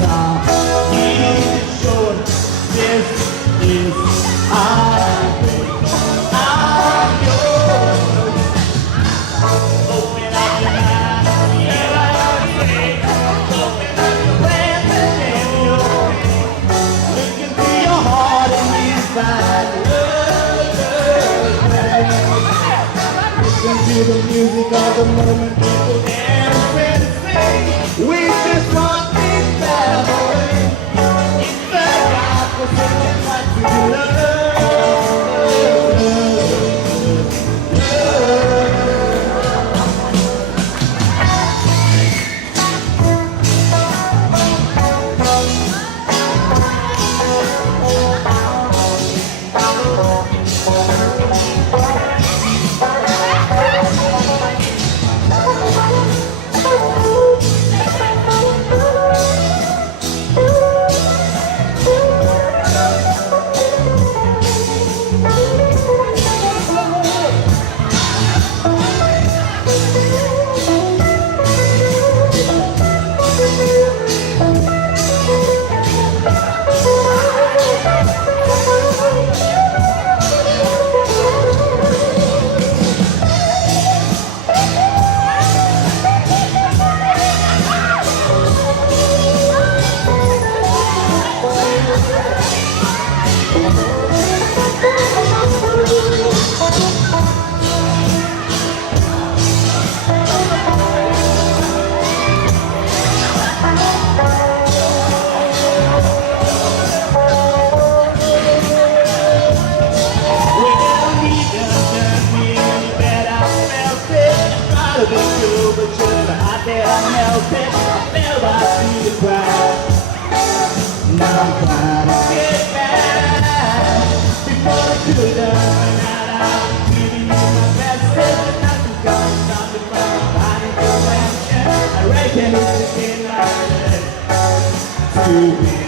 song. Keep it short. This is our day. I'm yours. Open up your mind, hear what I say. Open up your plans and then you'll pay. Look into your heart and you find love, love, love. Listen to the music of the moment, people dance and sing. We just want this family. It's the gospel singing like we love, now I'm trying to get back before it's too done. I'm giving you my best, there's nothing gonna stop me from finding your passion. I reckon it's a kid like this to be